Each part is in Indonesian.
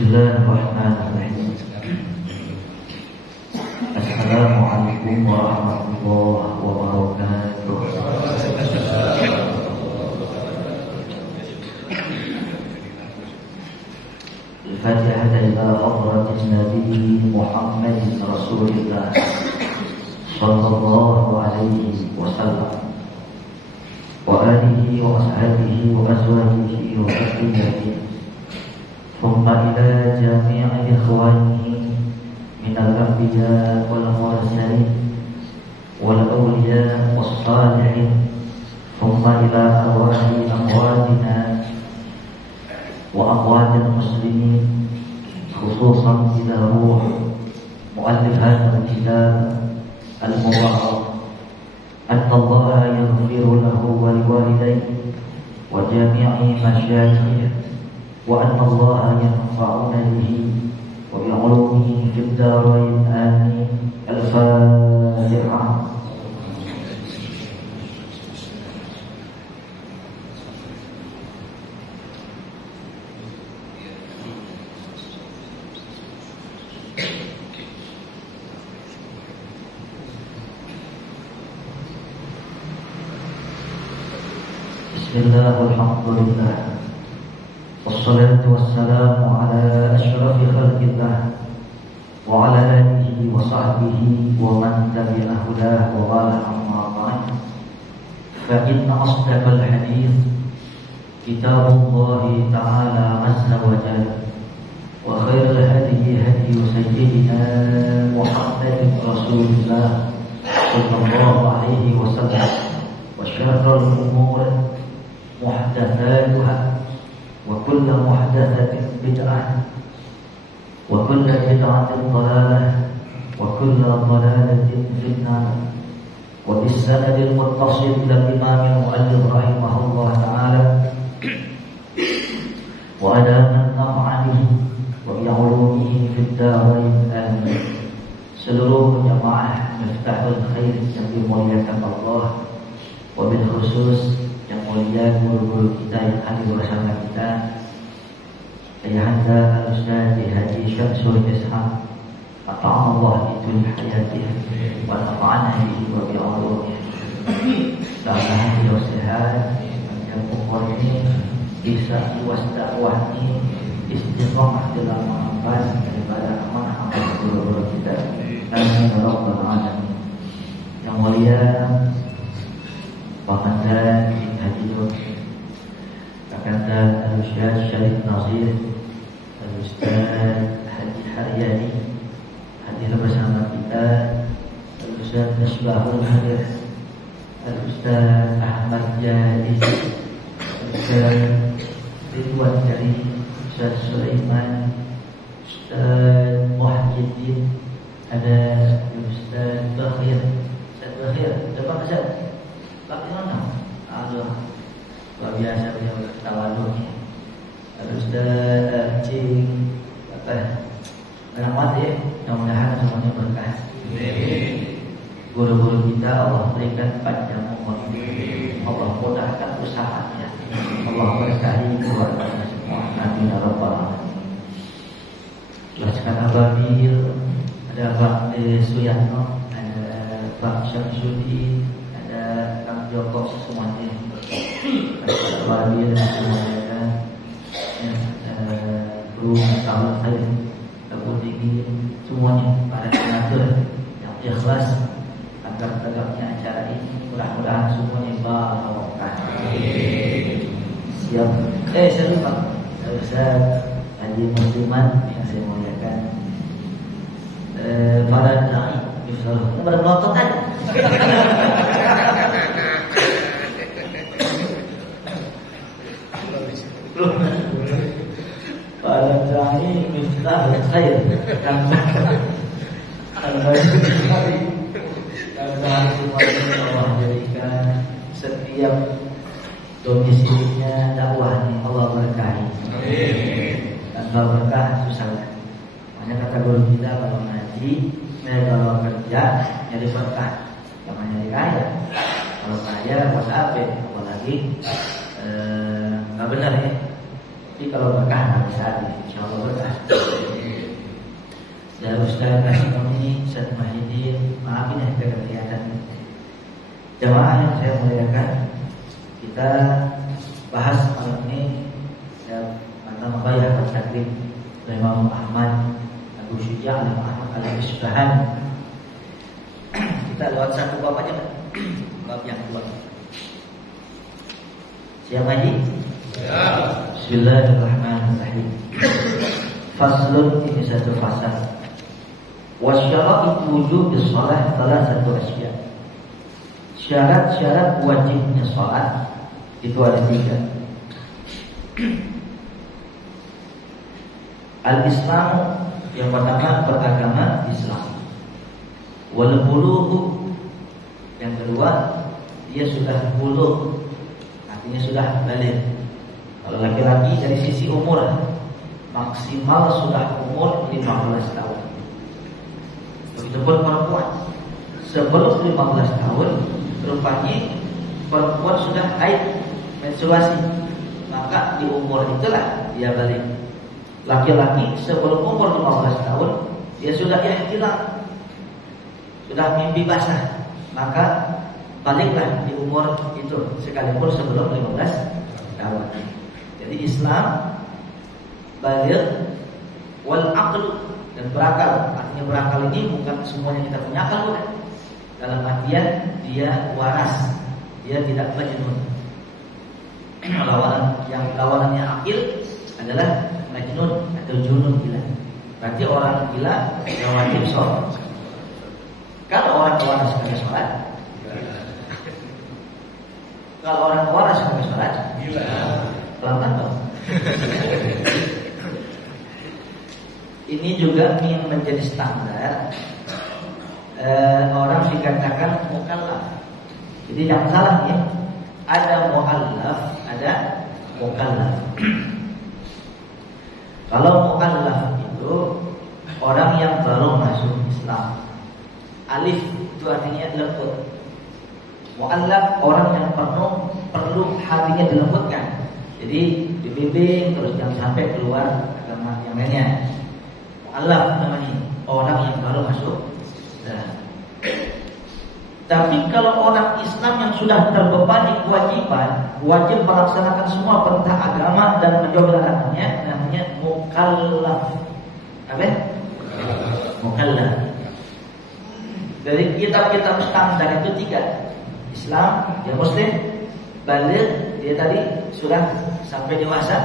Bismillahirrahmanirrahim. Assalamualaikum warahmatullahi wabarakatuh. Al-Fatihah ila hadratin Nabi Muhammad Rasulullah sallallahu alaihi wasallam wa alihi wa ashabihi wa azwajihi wa dhurriyyatihi. ثم إلى جميع إخوانه من الأنبياء والمرسلين والأولياء والصالحين ثم إلى أرواح أمواتنا وأموات المسلمين خصوصا إلى روح مؤلف هذا الكتاب المبارك أن الله يغفر له ولوالديه وجميع مشايخه وأن الله ينفعنا به وبعلومه في الدارين آمين. الفاتحة. Bismillah, alhamdulillah, wassalatu wassalamu ala asyrafil khalqillah wa ala alihi wa sahbihi wa man tabi'a hudah wa wala amma ba'd. Fa inna asdaqal hadits kitabullahi ta'ala azza wa jalla wa khairal hadi hadi sayyidina Muhammadin Rasulullah sallallahu alaihi wasallam wa syarrul umur muhdatsatuha وكل محدثة بدعة وكل بدعة ضلالة وكل ضلالة في النار. وبالسند المتصل إلى الإمام المؤلف رحمه الله تعالى وعلى من نفع به وبعلومه في الدارين آمين. Seluruh jamaah Miftahul Khair yang dimuliakan Allah, wabil khusus yang mulia guru-guru kita yang hadir bersama kita, Ayahanda Al-Ustaz Haji Syamsul Ishaq, ata'allah itul hayatih wa nafa'ana bihi wa bi'ulumihi. Mudah-mudahan beliau sehat, panjang umur ini, bisa luas dakwah ini, istiqomah dalam mengemban daripada amanah guru-guru kita. Amin ya rabbal alamin. Yang mulia Pakanda Hadirun Pakanda Al-Ustaz Syarif Nazir, Al-Ustaz Haji Haryani hadir bersama kita, Al-Ustaz Misbahul Hadir, Al-Ustaz Ahmad Jadid, Al-Ustaz Ridwan Karim, Ustaz Sulaiman, Ustaz Muhyiddin, ada Ustaz Bakhir. Ustaz Bakhir, coba Ustaz bagaimana? Aduh, luar biasa beliau tawaduknya. Ustaz Cing, selamat ya, mudah-mudahan semuanya berkah. Guru-guru kita Allah berikan panjang umur, Allah mudahkan usahanya, Allah berkahi keluarganya semua. Amin ya rabbal alamin. Jelaskan Ababil, ada Pak Suyatno, ada Pak Syamsuddin, Kang Joko, semuanya Wabil semuanya, Guru Mustahil Khair, Abu Digi, semuanya para pengatur yang ikhlas agar tegaknya acara ini, mudah-mudahan semuanya barokah. Siap. Saya lupa, Ustaz Haji Musliman yang saya muliakan, para dai, ini pada melotot aja. Pada dai Miftahul Khair yang Allah jadikan setiap domisilinya dakwahnya Allah berkahi. Dan berkah susah. Makanya kata guru kita, kalau ngaji, kalau kerja nyari berkah, jangan nyari kaya. Kalau kaya buat apa? Apalagi nggak benar ya. Tapi kalau berkah nggak bisa, insya Allah berkah. Ustaz Nasimi, Ustaz Mahidin, maafin ya tidak kelihatan. Jamaah yang saya muliakan, kita bahas malam ini ya mata mabayah taklim Imam Ahmad Abu Syuja' Ahmad Al-Isfahani. Kita lewat satu bab aja kan? Bab yang kedua. Siap Haji? Ya. Bismillahirrahmanirrahim. Faslun, ini satu fasal. Wasyara'itu wujubi shalah salah satu asya. Syarat-syarat wajibnya salat itu ada 3. Al-Islam, yang pertama beragama Islam. Wal bulugh, yang kedua dia sudah bulugh, artinya sudah baligh. Kalau laki-laki dari sisi umur maksimal sudah umur 15 tahun. Begitupun perempuan, sebelum 15 tahun rupanya perempuan sudah haid menstruasi, maka di umur itulah dia balik. Laki-laki sebelum umur 15 tahun dia sudah ihtilam, sudah mimpi basah, maka baliklah di umur itu sekalipun sebelum 15 tahun. Jadi Islam baligh wal aql, dan berakal. Artinya berakal ini bukan semuanya kita punya akal, bukan. Dalam artian dia waras, dia tidak majnun. Lawanannya akil adalah majnun atau junun gila. Berarti orang gila yang wajib sholat. Kalau orang waras kagak sholat, kalau orang waras kagak sholat, gila. Pelan-pelan dong. Ini juga yang menjadi standar orang dikatakan mukallaf. Jadi yang salah ya, ada mukallaf, ada mukallaf. Kalau mukallaf itu orang yang baru masuk Islam. Alif itu artinya lembut. Mukallaf orang yang perlu hatinya dilembutkan. Jadi dibimbing terus jangan sampai keluar agama yang lainnya. Allah namanya orang yang baru masuk. Nah. Tapi kalau orang Islam yang sudah terbebani kewajiban, wajib melaksanakan semua perintah agama dan menjauhi larangannya, namanya mukallaf. Apa? Mukallaf. Dari kitab-kitab standar itu 3. Islam, dia Muslim, baligh, dia tadi sudah sampai dewasa,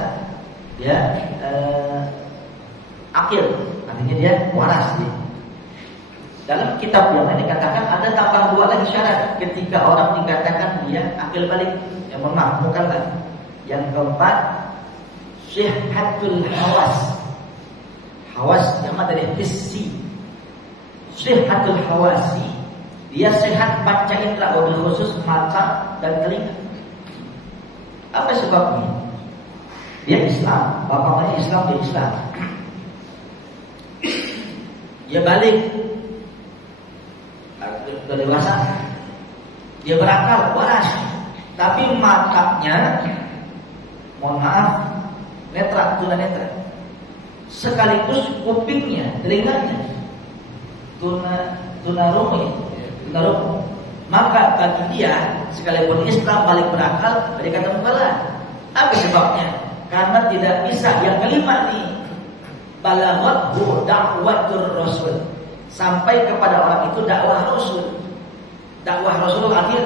dia akil, artinya dia waras dia. Dalam kitab yang lain dikatakan ada tambah 2 lagi syarat ketika orang dikatakan dia akil balik, yang maaf mukallaf. Yang keempat, sihhatul hawas. Hawas jamak dari hissi. Sihhatul hawasi, dia sehat panca indera, wabil khusus mata dan telinga. Apa sebabnya? Dia Islam, bapaknya Islam, dia Islam. Dia balik, sudah dewasa, dia berakal, waras, tapi matanya, mohon maaf, netra, tunanetra, sekaligus kupingnya, telinganya, tunarungu, maka bagi dia, sekalipun Islam balik berakal, dia kata mukallaf. Apa sebabnya? Karena tidak bisa. Yang kelima nih, balaghathu da'watur rasul, sampai kepada orang itu dakwah Rasul. Dakwah Rasul akhir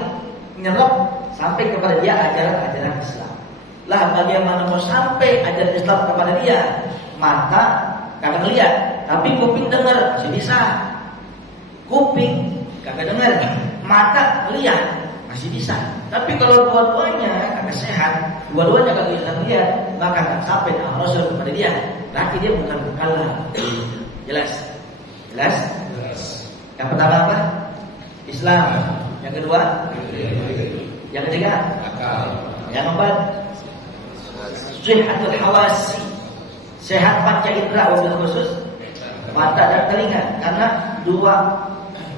menyerap sampai kepada dia ajaran-ajaran Islam. Lah bagaimana mau sampai ajaran Islam kepada dia? Mata kagak melihat, tapi kuping dengar, masih bisa. Kuping kagak dengar, mata melihat, masih bisa. Tapi kalau dua-duanya kagak sehat, dua-duanya kagak bisa melihat, maka tak sampai dakwah Rasul kepada dia. Berarti dia bukan mukallaf. Jelas? Jelas? Yang pertama apa? Islam. Yang kedua? Yang ketiga? Akal. Yang keempat? Sihhatul hawasi, sehat panca indera, wabil khusus mata dan telinga. Karena 2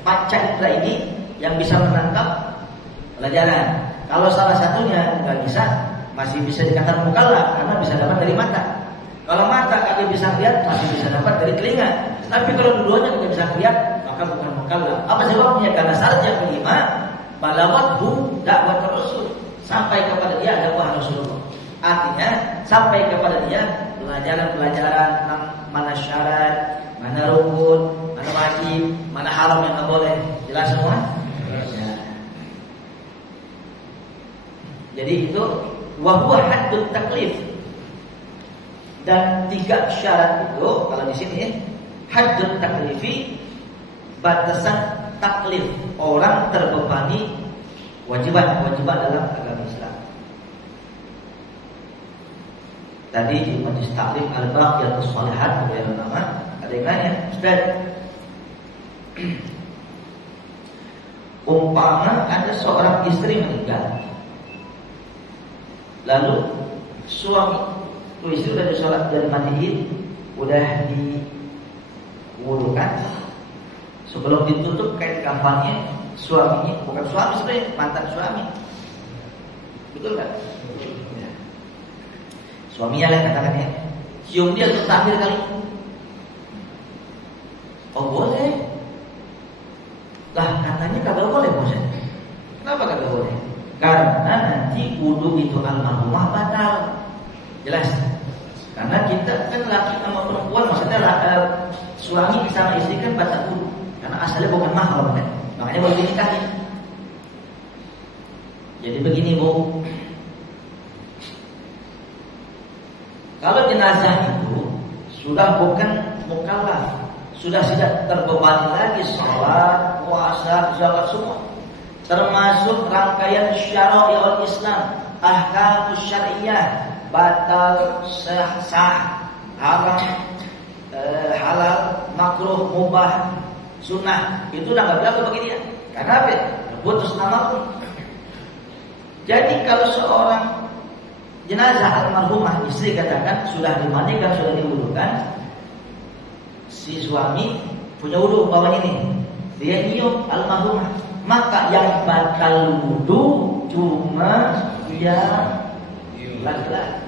panca indera ini yang bisa menangkap pelajaran. Kalau salah satunya nggak bisa, masih bisa dikatakan mukallaf karena bisa dapat dari mata. Kalau mata kagak bisa lihat masih bisa dapat dari telinga. Tapi kalau dua-duanya kagak bisa lihat maka bukan mukallaf. Apa sebabnya? Karena syarat yang kelima, balawathu dakwah Rasul, sampai kepada dia dakwah Rasulullah. Artinya sampai kepada dia pelajaran-pelajaran tentang mana syarat, mana rukun, mana wajib, mana haram yang nggak boleh. Jelas semua? Ya. Jadi itu wahwa haddut taklif. Dan 3 syarat itu kalau di sini haddut taklifi, batasan taklif, orang terbebani kewajiban dalam agama Islam. Tadi di majlis taklim al-baqiyatus shalihat dari ulama ada yang nanya, Ustaz, umpama ada seorang istri meninggal, lalu suami istri udah disolat dan mandiin, udah diwudukan, sebelum ditutup kain kafannya suaminya, bukan suami sebenarnya, mantan suami, betul kan? Ya. Suaminya lah katakan ya, cium dia untuk terakhir kali. Oh boleh. Lah katanya kagak boleh bos. Kenapa kagak boleh? Karena nanti wudu itu almarhumah batal. Jelas. Karena kita kan laki sama perempuan, maksudnya suami sama istri kan batal wudu. Karena asalnya bukan mahram kan. Makanya boleh dinikahin. Jadi begini Bu, kalau jenazah itu sudah bukan mukallaf, sudah tidak terbebani lagi sholat, puasa, zakat semua, termasuk rangkaian syariat Islam, ahkam syariah, batal, sah, haram, halal, makruh, mubah, sunnah, itu udah nggak berlaku bagi dia. Karena apa? Putus amalnya. Jadi kalau seorang jenazah almarhumah istri katakan sudah dimandikan, sudah diwudukan, si suami punya wudu bawah ini, dia nyium almarhumah, maka yang batal wudu cuma dia laki-laki.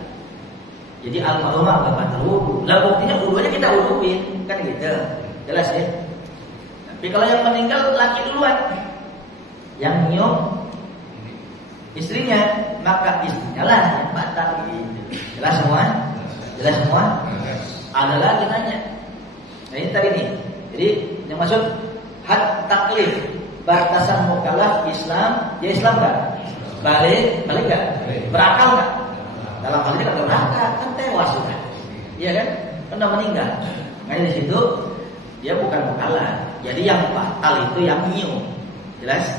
Jadi almarhumah nggak batal wudu. Lah buktinya wudunya kita wuduin, kan gitu, jelas ya. Tapi kalau yang meninggal laki duluan, yang nyium istrinya, maka istrinya lah yang batal. Jelas semua? Jelas semua? Ada lagi nanya. Nah ini tadi nih. Jadi yang maksud had taklif, batasan mukallaf Islam, ya Islam kan? Balik kan? Berakal kan? Dalam hal ini kan berakal, kan tewas kan? Iya kan? Kan udah meninggal. Makanya di situ dia bukan mukallaf. Jadi yang batal itu yang nyium. Jelas?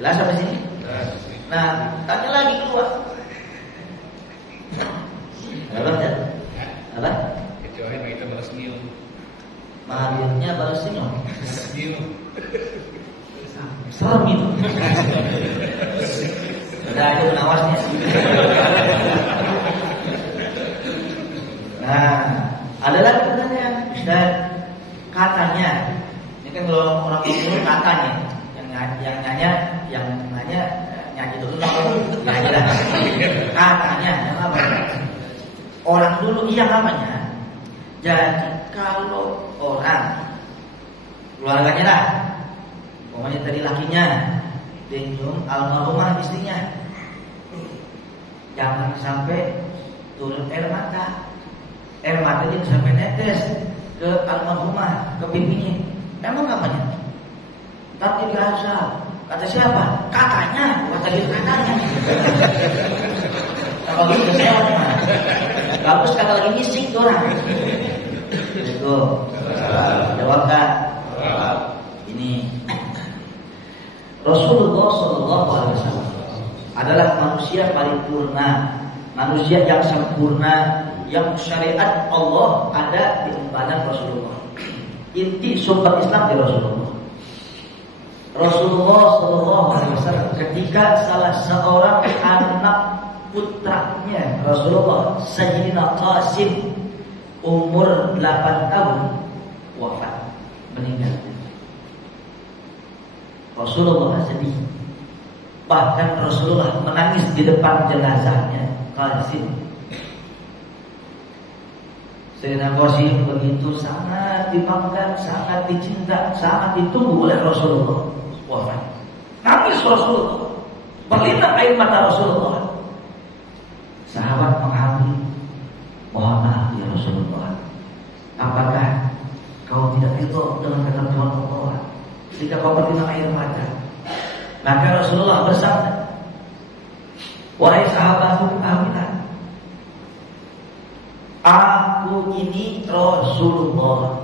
Jelas sampai sini? Nah, tanya lagi keluar. Apa? Kecuali kita balas nyium. Maharnya balas senyum. Serem itu. Udah ada penawasnya. Nah, ada lagi pertanyaan. Dan katanya, ini kan kalau orang ini katanya, yang nanya nyanyi itu nyanyi lah. Katanya, apa? Orang dulu iya namanya. Jadi kalau orang keluarganya lah, pokoknya tadi lakinya, denjum almarhumah istrinya, jangan sampai turun air mata. Air mata jangan sampai netes ke almarhumah, ke pipinya. Emang apanya? Tapi dirasa. Kata siapa? Kakaknya. Kata gitu kakaknya. Kalau gitu saya bagus kata lagi misik tuh orang. Itu jawab kan? Ini Rasulullah SAW adalah manusia paripurna, manusia yang sempurna, yang syariat Allah ada di badan Rasulullah. Inti sumber Islam di Rasulullah. Rasulullah SAW ketika salah seorang anak putranya Rasulullah, Sayyidina Qasim, umur 8 tahun wafat, meninggal. Rasulullah sedih. Bahkan Rasulullah menangis di depan jenazahnya Qasim. Sayyidina Qasim begitu sangat dibanggakan, sangat dicinta, sangat ditunggu oleh Rasulullah. Wafat. Nangis Rasulullah, berlinang air mata Rasulullah. Sahabat menghampiri, mohon maaf ya Rasulullah, apakah kau tidak ridho dengan ketentuan Allah ketika kau berlinang air mata? Maka Rasulullah bersabda, wahai sahabatku kalian, aku ini Rasulullah.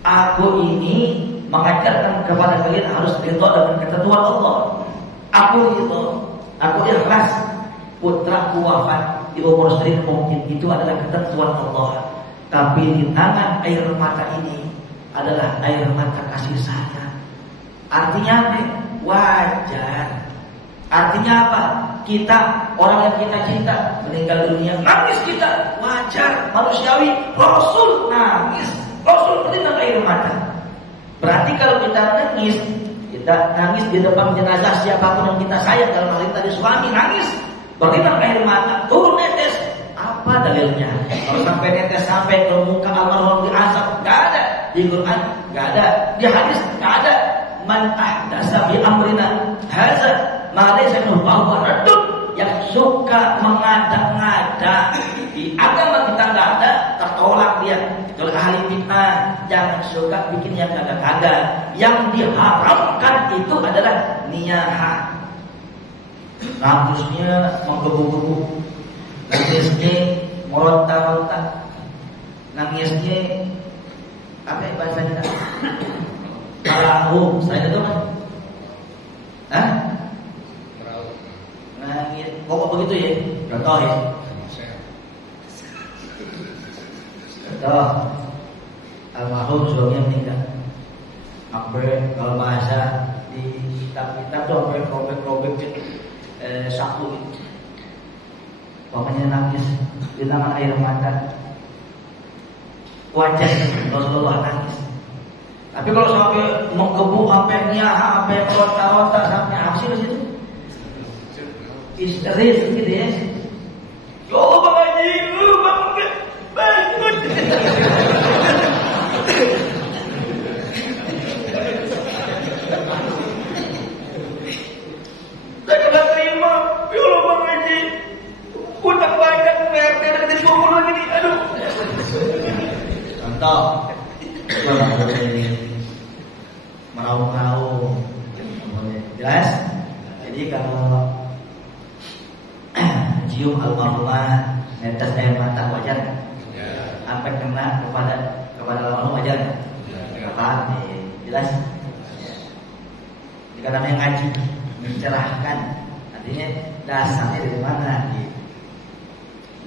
Aku ini mengajarkan kepada kalian harus ridho dengan ketentuan Allah. Aku ridho, aku ikhlas. Putraku wafat di umur 1000 mungkin itu adalah ketentuan Allah. Tapi di tangan air mata ini adalah air mata kasih sayang. Artinya apa? Wajar. Artinya apa? Kita, orang yang kita cinta meninggal dunia, nangis kita, wajar, manusiawi. Rasul nangis, Rasul berlinang air mata. Berarti kalau kita nangis di depan jenazah siapapun yang kita sayang, dalam hal ini tadi suami nangis, berlinang air mata, turun netes. Apa dalilnya? Kalau sampai netes sampai ke muka almarhum diazab, nggak ada di Quran, nggak ada di hadis, nggak ada. Man ahdasa fi amrina hadza ma laysa minhu fahuwa raddun. Yang suka mengada-ngada di agama kita nggak ada, tertolak dia. Kalau ahli fitnah, jangan suka bikin yang kagak-kagak. Yang diharamkan itu adalah niyahah. Nangisnya menggebu-gebu, nangisnya meronta-ronta, nangisnya apa ya bahasanya? Meraung, saya itu kan? Hah? Meraung. Nangis, pokok begitu ya? Contoh ya? Contoh, almarhum suaminya meninggal. Sampai kalau bahasa di kitab-kitab tuh sampai robek-robek saku itu. Pokoknya nangis di tangan air mata. Wajar Rasulullah nangis. Tapi kalau sampai menggebu, sampai nyaha, sampai ronta-ronta, sampai aksi di situ, histeris gitu ya. Yo Bang Haji, bangun. Saya kena terima, ya Allah Bang Haji, utang banyak PRT dari 20 ini, aduh. Contoh, meraung-raung, jelas. Jadi kalau cium almarhumah netes air mata wajar, sampai kena kepada almarhum wajar, apa? Jelas. Jika namanya ngaji, mencerahkan, artinya dasarnya dari mana?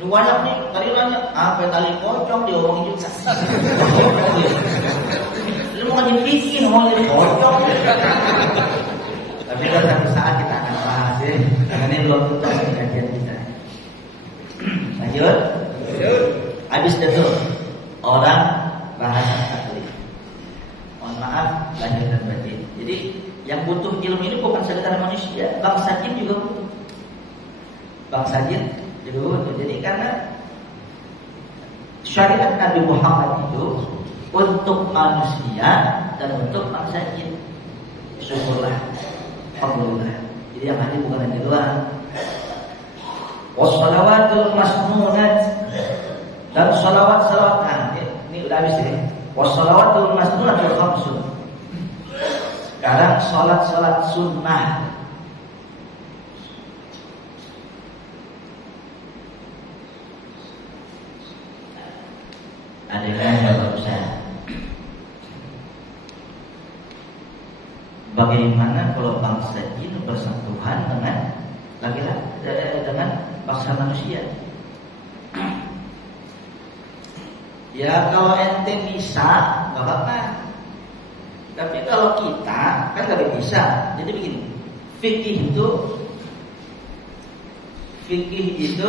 Lu banyak nih, tadi banyak, apa tali pocong diomongin juga. Lu mau ngaji fikih, mau ngaji pocong. Tapi kalau satu saat kita akan bahas ya, karena ini belum tuntas kajian kita. Lanjut. Habis itu orang bahasa taklif. Mohon maaf lahir dan batin. Jadi yang butuh ilmu ini bukan sekedar manusia, bangsa jin juga butuh. Bangsa jin juga butuh. Jadi karena syariat Nabi Muhammad itu untuk manusia dan untuk bangsa jin. Syukurlah, alhamdulillah. Jadi yang hadir bukan hanya doa. Wassalawatul masnunat, dan salawat-salawat. Ini udah habis ini. Wassalawatul masnunatul khamsun. Sekarang salat-salat sunnah. Ada yang barusan. Bagaimana kalau bangsa jin bersentuhan dengan laki-laki, dengan bangsa manusia? Ya kalau ente bisa, nggak apa-apa. Tapi kalau kita kan nggak bisa. Jadi begini, fikih itu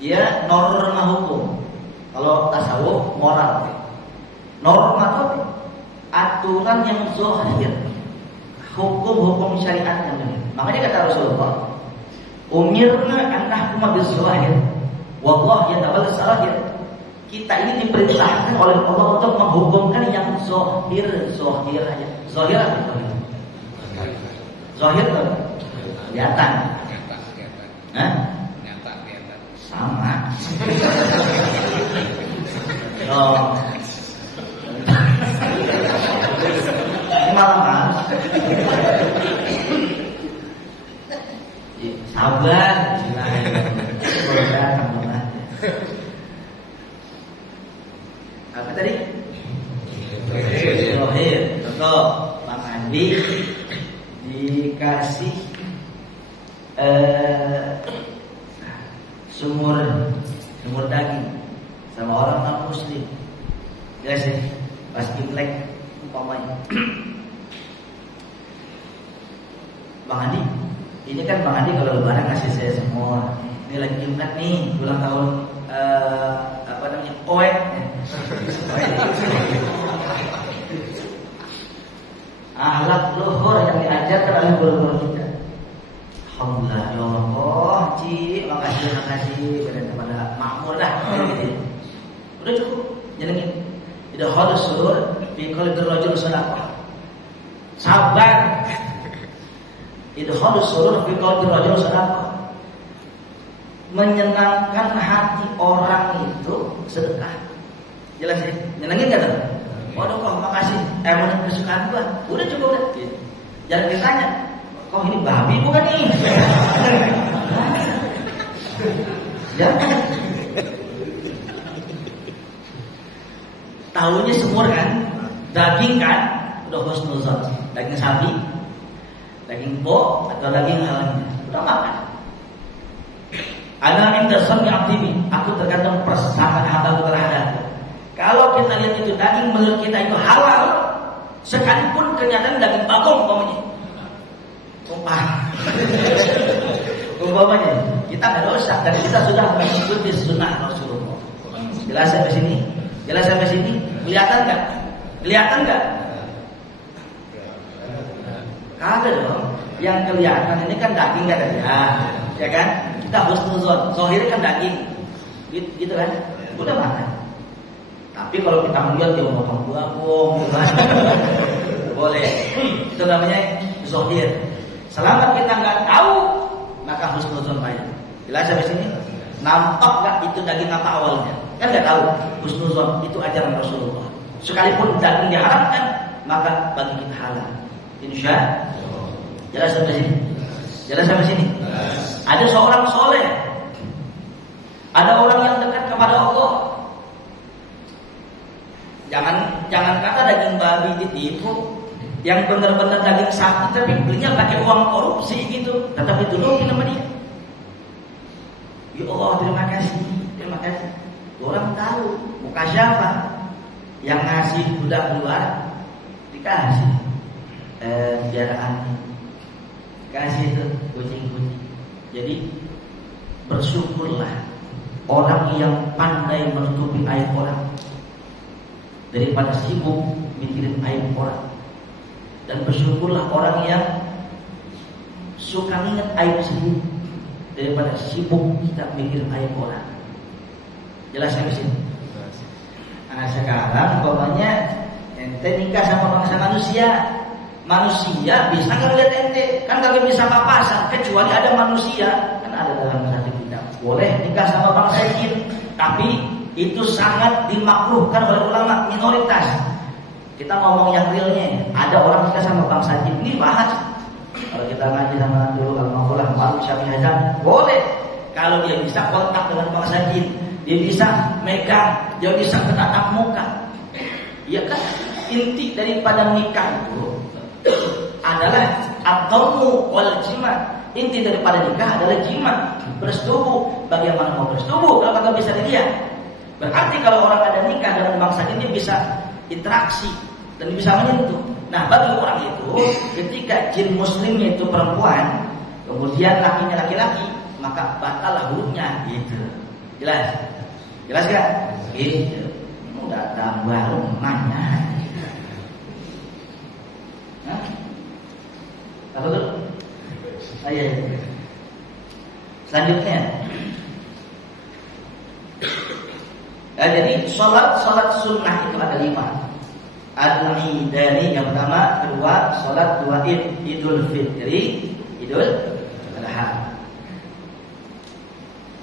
dia norma hukum. Kalau tasawuf moral. Norma itu aturan yang zahir, hukum-hukum syariat yang benar. Makanya kata Rasulullah, umirna an nahkuma bil zahir, wallahu yatawalla sarahir. Kita ini diperintahkan oleh Allah untuk menghukumkan yang zahir aja. Zahir apa itu? Zahir apa? Kelihatan. Hah? Sama. Oh. Malam sabar. Apa tadi? Zahir. Contoh, Bang Andi dikasih sumur daging sama orang non muslim. Ya sih, pas Imlek umpamanya. Bang Andi, ini kan Bang Andi kalau lebaran ngasih saya semua. Ini lagi Imlek nih, ulang tahun apa namanya? Oek. Akhlak luhur yang diajarkan oleh guru-guru kita. Alhamdulillah, ya Allah, makasih kepada makmur dah. Udah cukup, jenengin. Tidak harus surur, fi qalbi rajul sadaqah. Sabar. Itu harus surur fi qalbi rajul sadaqah. Menyenangkan hati orang itu sedekah. Jelas ya? Nyenengin enggak tuh? Waduh kok makasih, emang kesukaan gua. Udah cukup udah. Jangan ditanya, kok ini babi bukan nih? Jangan. Tahunya semur kan, daging kan, udah husnuzon. Daging sapi, daging bo atau daging lainnya, udah makan. Ana inda sami abdi, aku tergantung persangkaan hamba terhadap. Kalau kita lihat itu daging menurut kita itu halal, sekalipun kenyataan daging bagong umpamanya, kita nggak dosa dan kita sudah mengikuti sunnah Rasulullah. Jelas sampai sini? Jelas sampai sini? Kelihatan nggak? Kelihatan nggak? Kagak dong. Yang kelihatan ini kan daging kan ya kan? Kita husnuzon, zahir kan daging, gitu kan? Udah makan. Tapi kalau kita melihat dia memotong buah, boleh. Itu namanya zahir. Selama kita nggak tahu, maka husnuzon baik. Jelas sampai sini? Nampak nggak itu daging apa awalnya? Kan nggak tahu. Husnuzon itu ajaran Rasulullah. Sekalipun daging diharamkan, maka bagi kita halal. Insya Allah. Jelas sampai sini? Jelas sampai sini? Ada seorang soleh, ada orang yang dekat kepada Allah. Jangan kata daging babi ditipu, yang benar-benar daging sapi tapi belinya pakai uang korupsi gitu, tetap ditolongin sama dia. Ya Allah, terima kasih. Orang tahu muka siapa yang ngasih budak luar, dikasih piaraan, kasih itu kucing-kucing. Jadi bersyukurlah orang yang pandai menutupi aib orang daripada sibuk mikirin aib orang, dan bersyukurlah orang yang suka ingat aib sendiri daripada sibuk kita mikirin aib orang. Jelas sampai sini? Nah sekarang umpamanya ente nikah sama bangsa manusia bisa nggak lihat ente? Kan nggak bisa papasan kecuali ada manusia. Kan ada dalam satu kitab boleh nikah sama bangsa jin, tapi itu sangat dimakruhkan oleh ulama minoritas. Kita ngomong yang realnya, ada orang nikah sama bangsa jin, ini bahas. Kalau kita ngaji sama dulu kalau maulah malu syafi'i hazam, boleh. Kalau dia bisa kontak dengan bangsa jin, dia bisa megang, dia bisa bertatap muka. Iya kan? Inti daripada nikah itu adalah ad-dhammu wal jima'. Inti daripada nikah adalah jima', bersetubuh. Bagaimana mau bersetubuh kalau kagak bisa dilihat? Berarti kalau orang ada nikah dengan bangsa jin, dia bisa interaksi dan bisa menyentuh. Nah, bagi orang itu, ketika jin muslimnya itu perempuan, kemudian lakinya laki-laki, maka batal hurufnya gitu. Jelas? Jelas gak? Gitu. Udah tambah nanya. Hah? Apa tuh? Ayo. Selanjutnya, Jadi sholat sunnah itu ada 5. Al-Idani yang pertama, kedua sholat 2 id, Idul Fitri, Idul Adha.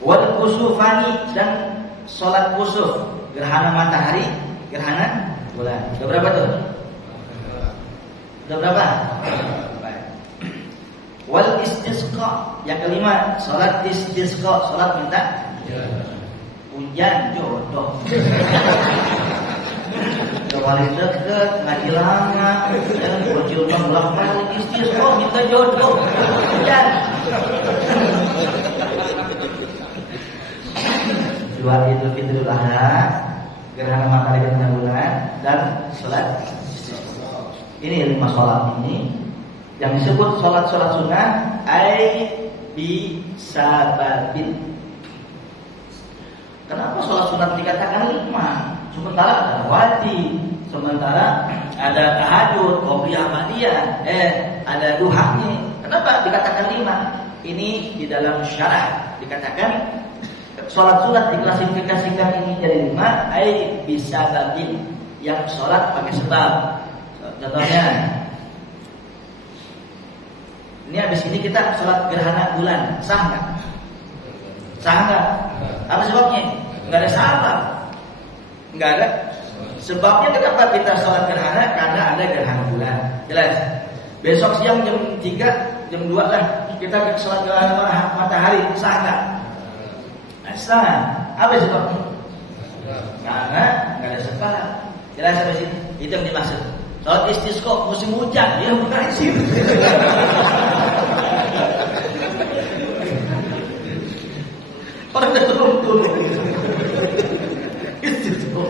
Wal kusufani dan sholat kusuf, gerhana matahari, gerhana bulan. Sudah berapa tuh? Sudah berapa? Wal istisqa yang kelima, sholat istisqa, sholat minta hujan jodoh. Paling deket, ngaji lama, jangan bocil belah balik istisqa minta jodoh, hujan. 2 Idul Fitri Adha, gerhana matahari gerhana bulan, dan sholat istisqa. Ini 5 sholat ini yang disebut sholat sunnah, ai bi sababin. Kenapa sholat sunat dikatakan 5? Sementara ada rawatib, sementara ada tahajud, qobliyah ba'diyah, ada duhanya. Kenapa dikatakan 5? Ini di dalam syarah dikatakan sholat sunat diklasifikasikan ini jadi 5, ai bisa babin, yang sholat pakai sebab. Contohnya, ini habis ini kita sholat gerhana bulan, sah nggak? Sah nggak? Apa sebabnya? Nggak ada sebab. Nggak ada sebabnya. Kenapa kita sholat gerhana? Karena ada gerhana bulan. Jelas. Besok siang jam 3, jam 2 lah kita sholat gerhana matahari, sah nggak? Sah. Apa sebabnya? Karena nggak ada sebab. Jelas sampai sini. Itu yang dimaksud. Sholat istisqa musim hujan, ya bukan sih. Orang udah turun. Istisqa.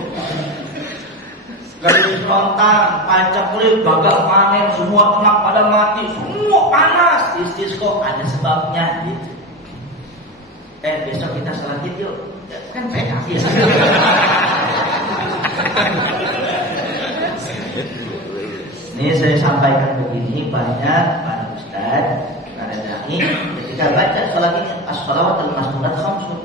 Sekali lontang, pancak kulit, gagal panen, semua ternak pada mati, semua panas. Istisqa ada sebabnya gitu. Besok kita sholat yuk. Kan pengen ya. Ini saya sampaikan begini, banyak para ustaz, para dai ketika baca sholat ini as-shalawat al-masnudat khamsun.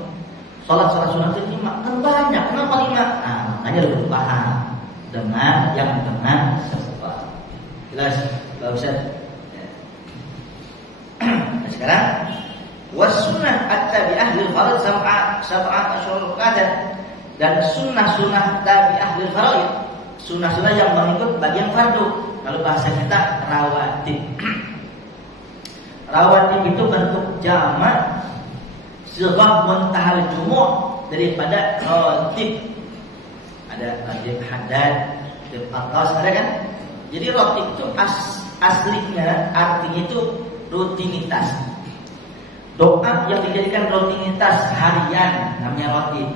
Sholat sunat itu 5, kan banyak. Kenapa 5? Nah, makanya lebih paham dengan yang benar sebab. Jelas, Pak Ustaz. Nah, sekarang was-sunnah at-tabi'ah lil fardh sab'at asyhurul qadar, dan sunnah-sunnah tabi'ah lil fardh, sunnah-sunnah yang mengikut bagian fardu. Kalau bahasa kita rawatib. Rawatib itu bentuk jamak sighah muntahal jumu' daripada ratib. Ada ratib hadad, ratib atas, ada kan? Jadi ratib itu aslinya artinya itu rutinitas. Doa yang dijadikan rutinitas harian namanya ratib.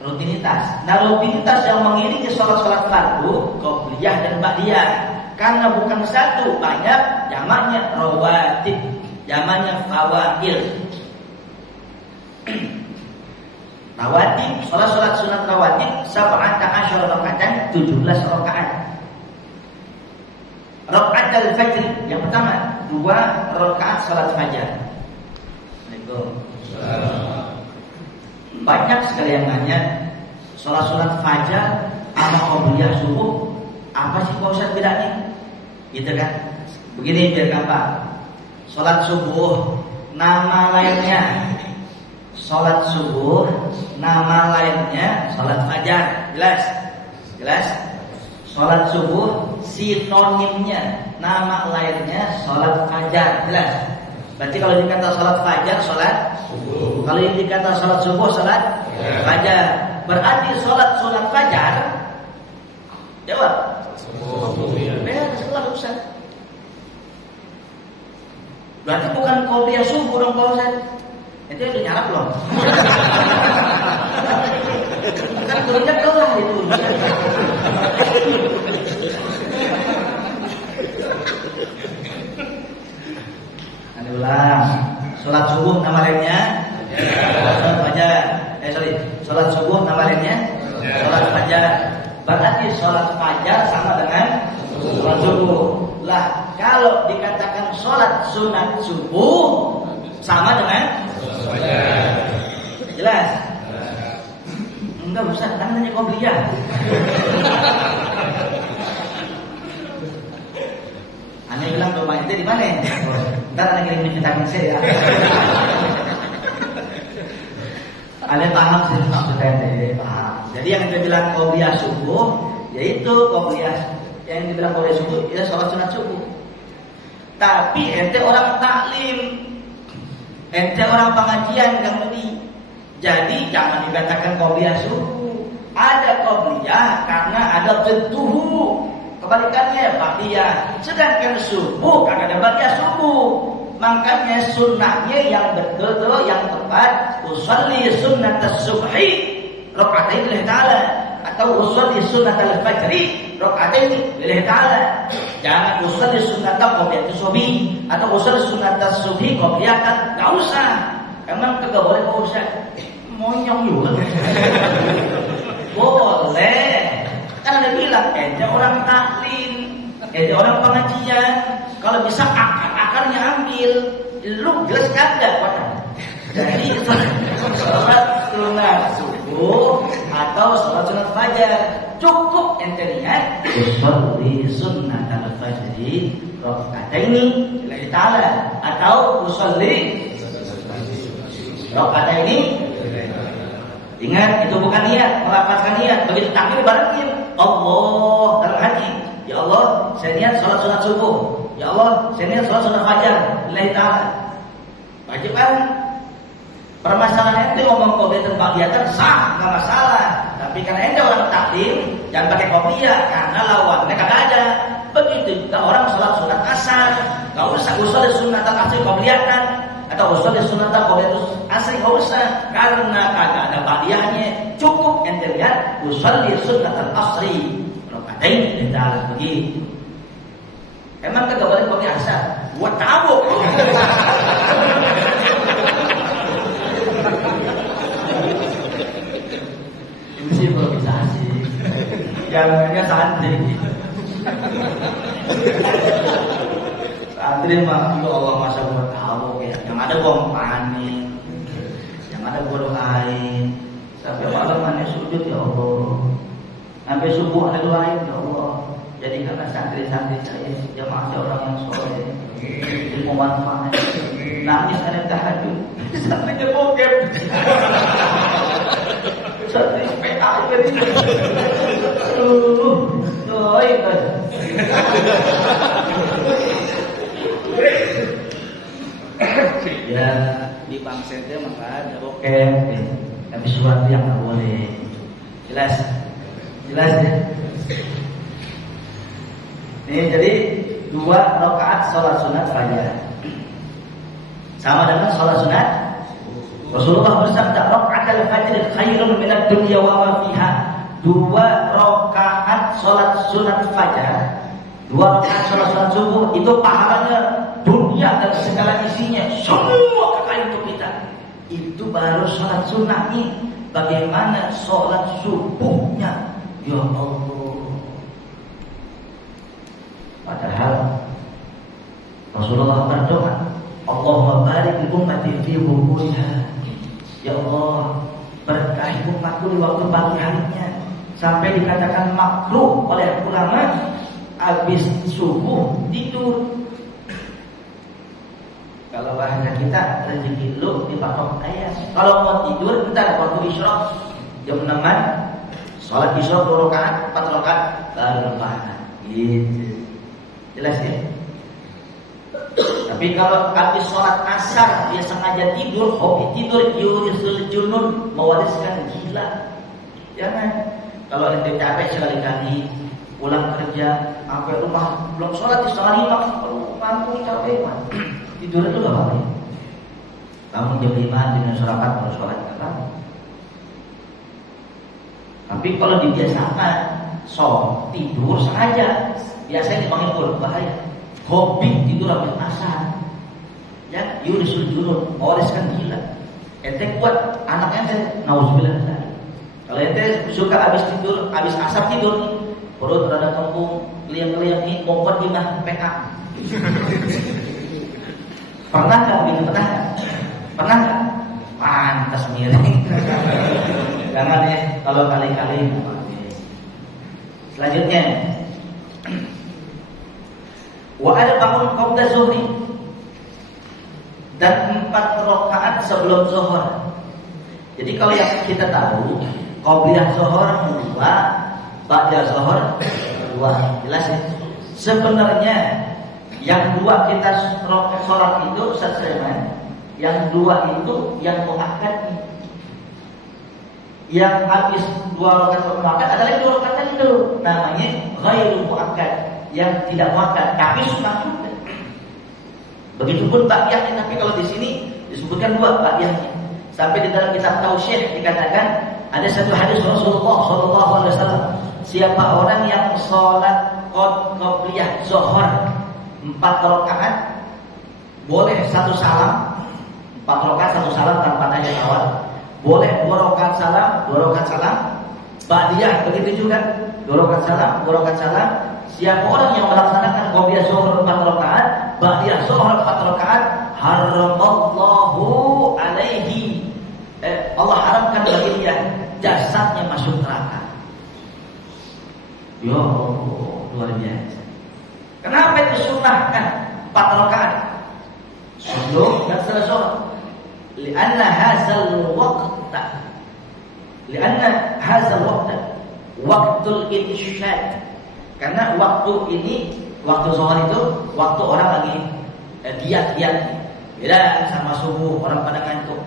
Rutinitas. Nah, rutinitas yang mengiringi sholat-sholat fardu, qobliyah dan ba'diyah. Karena bukan satu, banyak, jamaknya rawatib, jamaknya fawail. Rawatib, sholat-sholat sunat rawatib, sab'ata asyara rakaatan, 17 rakaat. Rakaat al-fajr, yang pertama, 2 rakaat sholat fajar. Assalamualaikum. Banyak sekali yang nanya, sholat sunat fajar sama qobliyah subuh, apa sih Pak Ustaz bedanya? Gitu kan? Begini biar gampang. Sholat subuh nama lainnya sholat subuh, nama lainnya sholat fajar. Jelas? Jelas? Sholat subuh sinonimnya, nama lainnya sholat fajar. Jelas? Berarti kalau dikata sholat fajar, sholat subuh. Kalau dikata sholat subuh, sholat fajar. Berarti sholat sunat fajar, jawab subuh. Setelah Ustaz. Berarti bukan qobliyah subuh dong Pak Ustaz. Itu udah nyarap belum? Kan gurunya kelah itu. Ulang. Sholat subuh nama lainnya sholat fajar. Sholat subuh nama lainnya sholat fajar. Berarti sholat fajar sama dengan sholat subuh. Lah, kalau dikatakan sholat sunat subuh sama dengan sholat fajar. Jelas? Enggak usah, namanya qobliyah. Aneh bilang rumah ente di mana? Ntar aneh kirim vitamin C ya. Aneh paham sih maksudnya ente, paham. Jadi yang ente bilang qobliyah subuh, yaitu qobliyah yang dibilang qobliyah subuh, ya sholat sunat subuh. Tapi ente orang taklim, ente orang pengajian Kang Budi. Jadi jangan dikatakan qobliyah subuh. Ada qobliyah karena ada tentuhu. Kebalikannya ba'diyah. Sedangkan subuh kagak ada ba'diyah subuh. Makanya sunnahnya yang betul yang tepat usolli sunnat as-subhi rakaatain lillahi ta'ala atau usolli sunnat al-fajri rakaatain lillahi ta'ala. Jangan usolli sunnat qobliyah subuhi atau usolli sunnat as-subhi qobliyah, enggak usah. Emang kagak boleh Pak Ustaz? Monyong juga. Boleh. Kan ada bilang, ente orang taklim, ente orang pengajian. Kalau bisa akar-akarnya ambil, lu jelas kagak pada. Jadi sholat sunat subuh atau sholat sunat fajar cukup ente lihat usolli sunat al-fajri raka'ataini lillahi ta'ala atau usolli raka'ataini. Ingat, itu bukan niat, melafazkan niat. Begitu takbir barengin Allah dalam hati. Ya Allah, saya niat sholat sunat subuh. Ya Allah, saya niat sholat sunat fajar. Lillahi ta'ala. Wajib kan? Permasalahan itu ngomong qobliyah dan ba'diyah sah, nggak masalah. Tapi karena ente orang taklim, jangan pakai qobliyah karena lawannya kagak ada. Begitu juga orang sholat sunat asar, nggak usah usul sunat asar qobliyatan atau usul sunat qobliyah asar nggak usah karena kagak ada ba'diyahnya. Cukup ente lihat usul sunat asri rakaatain lillahi begitu. Emang kagak boleh qobliyah asar? Gua tabuk. Ini improvisasi. Jangannya santri. Santri mah ya Allah masa gua tahu ya. Yang ada gua panik. Yang ada gua doain. Sampai malam aneh sujud ya Allah. Sampai subuh aneh doain ya Allah. Jadi karena santri-santri saya jamaah orang yang soleh, ilmu manfaat, nangis aneh tahajud. Santrinya bokep. Santri PA gitu. Doi kan. Ya di bangsa itu maka ada bokep. Tapi sesuatu yang nggak boleh. Jelas ya. Ini jadi 2 rakaat sholat sunat fajar. Sama dengan sholat sunat. Rasulullah bersabda, "Raka'atul fajr khairun minad dunya wa ma fiha." 2 rakaat sholat sunat fajar, 2 rakaat sholat sunat subuh itu pahalanya dunia dan segala isinya, semua kekayaan untuk kita. Itu baru sholat sunat nih. Bagaimana sholat subuhnya? Ya Allah. Padahal Rasulullah berdoa, Allahumma barik li ummati fi bukuriha. Ya Allah, berkahi umatku di waktu pagi harinya. Sampai dikatakan makruh oleh ulama habis subuh tidur. Kalau bahasa kita rezeki lu dipatok ayam. Kalau mau tidur bentar waktu isyraq jam 6-an sholat isyraq 2 rakaat, 4 rakaat baru lepas. Gitu. Jelas ya? Tapi kalau habis sholat asar dia sengaja tidur, hobi tidur, yurisul junun, mewariskan gila. Jangan. Kalau ente capek sekali-kali pulang kerja sampai rumah belum sholat di setengah 5, ngantuk capek mah. Tidur itu gak apa-apa. Bangun jam 5 dengan sarapan baru sholat kan? Tapi kalau dibiasakan tidur sengaja, biasanya dipanggil guru bahaya. Hobi tidur habis asar, ya yurisul junun, mewariskan gila. Ente kuat, anak ente nauzubillah. Kalau ente suka habis tidur, habis asar tidur nih, perut rada kembung, keliang-keliang nih, kompor di mah PK. Pernah nggak? Pernah nggak? Pantas miring. Jangan ya, kalau kali-kali. Selanjutnya, wa arba'un qabla zuhri, dan 4 rakaat sebelum zuhur. Jadi kalau yang kita tahu, qabliyah zuhur 2, ba'da zuhur 2. Jelas ya? Sebenarnya yang 2 kita sholat itu sesuai, yang 2 itu yang muakkad. Yang habis 2 rakaat muakkad adalah 2 rakaat itu, namanya ghairu muakkad, yang tidak muakkad tapi sunnah juga. Begitupun ba'diyah, tapi kalau di sini disebutkan 2 ba'diyahnya. Sampai di dalam kitab Tausyih dikatakan ada satu hadis Rasulullah SAW, siapa orang yang sholat qabliyah zuhur 4 rakaat, boleh 1 salam, 4 rakaat 1 salam tanpa tanya jawab. Boleh 2 rakaat salam, 2 rakaat salam. Ba'diyah begitu juga, 2 rakaat salam, 2 rakaat salam. Siapa orang yang melaksanakan qabliyah zuhur 4 rakaat, ba'diyah zuhur 4 rakaat, haramallahu alaihi, Allah haramkan bagi dia jasadnya masuk neraka. Ya Allah, luar biasa. Kenapa itu sunnah kan 4 rakaat sebelum dan setelah sholat? Lianna hazal waqta, lianna hazal waqta waqtul insyad. Karena waktu ini, waktu zuhur itu waktu orang lagi diat-diat. Beda sama subuh orang pada ngantuk.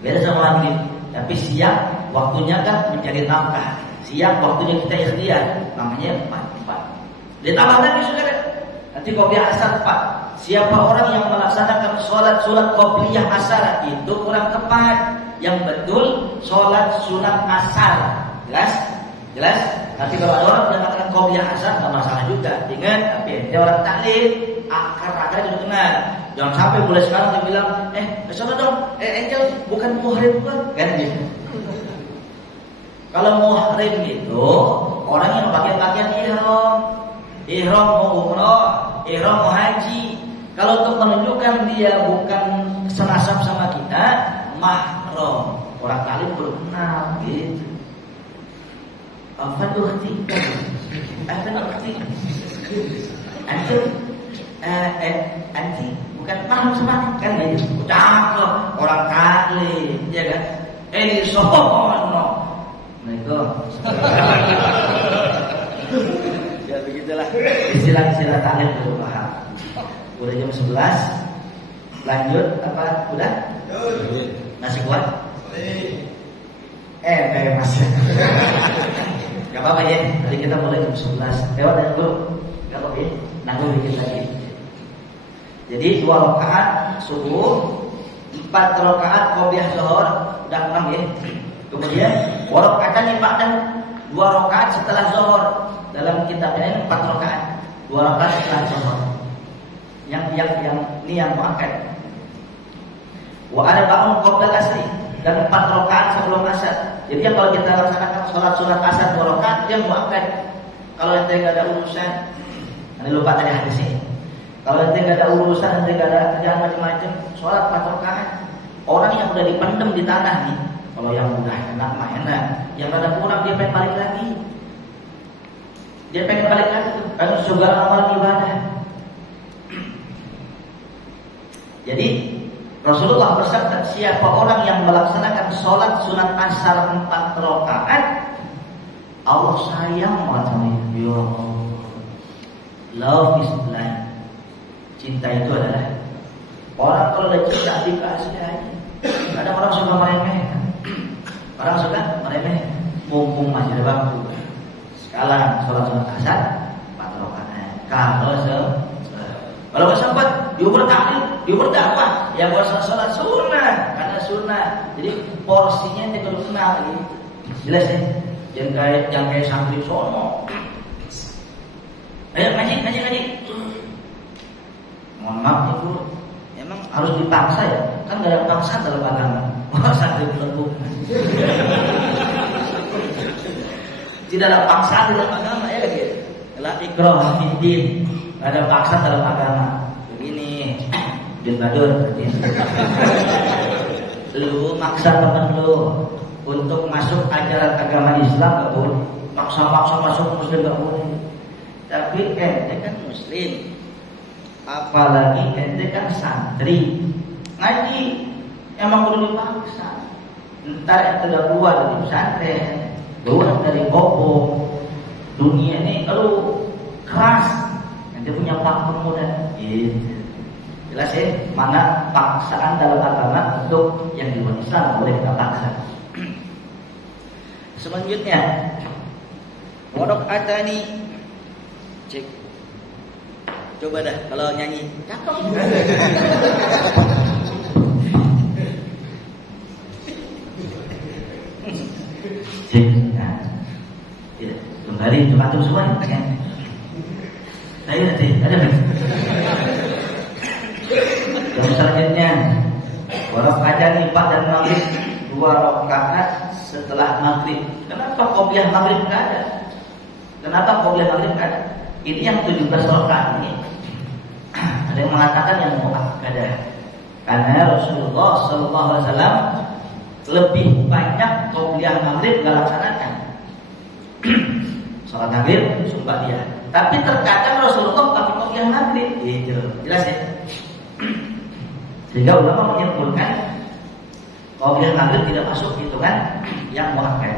Beda sama maghrib. Tapi siang waktunya kan mencari nafkah. Siang waktunya kita ikhtiar. Namanya 4. Ditambah lagi saudara, nanti qabliyah asar 4. Siapa orang yang melaksanakan sholat qabliyah asar itu kurang tepat. Yang betul sholat sunat asar. Jelas? Jelas? Nanti kalau ada orang yang mengatakan qabliyah asar, nggak masalah juga. Ingat, tapi dia orang taklid, akar-akar itu kenal. Jangan sampai mulai sekarang dia bilang, sana dong, Angel bukan muhrim kan gitu. Kalau muhrim itu orang yang pakai pakaian ihram mau umrah, ihram mau haji. Kalau untuk menunjukkan dia bukan senasab sama kita, mahram. Orang taklid belum kenal gitu. Afan ukhti, anti bukan paham sama kan gitu. Cakep orang kali, ya kan? Ini sono. Ya begitulah istilah-istilah taklim belum paham. Udah jam 11. Lanjut apa? Udah? Masih kuat? Kayak masih. Gak apa-apa ya, tadi kita mulai jam 11. Lewat dan dulu. Gak apa-apa ya, nanggung dikit lagi. Jadi 2 rakaat subuh, 4 rakaat qabliyah zuhur, udah 6 ya. Kemudian 2 rakaat yang ba'da, 2 rakaat setelah zuhur. Dalam kitabnya 4 rakaat, 2 rakaat setelah zuhur. Yang ini yang muakkad. Wa arba'un qabla asri, dan 4 rakaat sebelum asar. Jadi kalau kita laksanakan sholat sunat asar 2 rakaat, dia muakkad. Kalau ente nggak ada urusan, nanti lupa tadi hadisnya. Kalau ente nggak ada urusan, ente nggak ada kerjaan macam-macam, sholat 4 rakaat. Orang yang udah dipendem di tanah nih, kalau yang udah enak mah enak, yang ada kurang dia pengen balik lagi. Dia pengen balik lagi, pengen segala amal ibadah. Jadi Rasulullah bersabda, siapa orang yang melaksanakan sholat sunat asar 4 rakaat, Allah sayang sama dia. Love is blind. Cinta itu adalah orang kalau udah cinta dikasih aja. Kadang orang suka meremehkan. Orang suka meremehkan. Mumpung masih ada waktu. Sekarang sholat sunat asar 4 rakaat. Kalau nggak sempat, dia bertaklim, dia berdakwah, ya buat sholat sunnah, karena sunnah. Jadi porsinya dia perlu kenal, gitu. Jelas ya? Yang kayak santri sono. Ayo ngaji. Mohon maaf itu, emang harus dipaksa ya? Kan nggak ada paksa dalam agama. Wah santri belum. Tidak ada paksa dalam agama ya gitu. La ikrah fid din. Ada paksa dalam agama. Begini, bin Badur. Lu maksa temen lu, untuk masuk ajaran agama Islam nggak boleh, maksa-maksa masuk Muslim nggak boleh. Tapi ente kan Muslim, apalagi ente kan santri, ngaji emang kudu dipaksa. Ntar ente udah keluar dari pesantren, keluar dari kobong, dunia ini kalau keras, ente punya pakem muda, gitu. Jelas ya, mana paksaan dalam agama untuk yang di luar Islam boleh kita paksa. Selanjutnya, warok atani, cek, coba dah kalau nyanyi, cakep. Cek, nah, tidak, kembali cuma semua ya. Ayo nanti, ada nih. Yang selanjutnya, warok atani dan maghrib 2 rakaat setelah maghrib. Kenapa qobliyah maghrib nggak ada? Kenapa qobliyah maghrib nggak ada? Ini yang 17 rakaat ini. Ada yang mengatakan yang muakkadah. Karena Rasulullah SAW lebih banyak qobliyah maghrib nggak laksanakan. Sholat maghrib sumpah dia. Tapi terkadang Rasulullah pakai qobliyah maghrib. Gitu. Jelas ya? Sehingga ulama menyimpulkan qobliyah maghrib tidak masuk hitungan yang muakkad.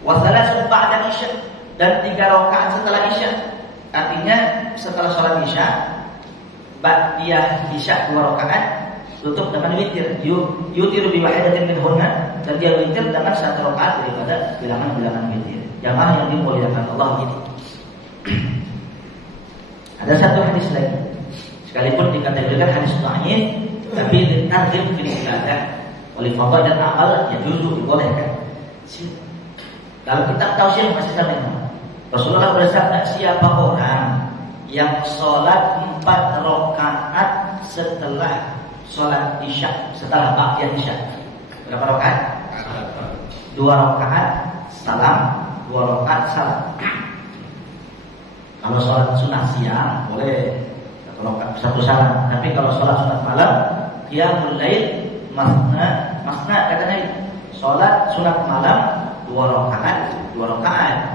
Wassalatun ba'da isya, dan 3 rakaat setelah isya. Artinya setelah sholat isya, ba'diyah isya 2 rakaat, tutup dengan witir. Yutiru bi wahidatin minhunna, dan dia witir dengan 1 rakaat daripada bilangan-bilangan witir. Jamaah yang dimuliakan Allah ini. Ada satu hadis lagi, sekalipun dikategorikan hadis dhaif, tapi ditarjim fil ibadah oleh fadhil dan amal yang jujur dibolehkan. Kalau kita tahu sih masih sama Rasulullah bersabda, siapa orang yang sholat 4 rakaat setelah sholat isya, setelah ba'diyah isya, berapa rakaat? 2 rakaat salam, 2 rakaat salam. Kalau sholat sunat siang boleh 1 rakaat 1 salam, tapi kalau sholat sunat malam dia mulai masna katanya sholat sunat malam 2 rakaat, 2 rakaat,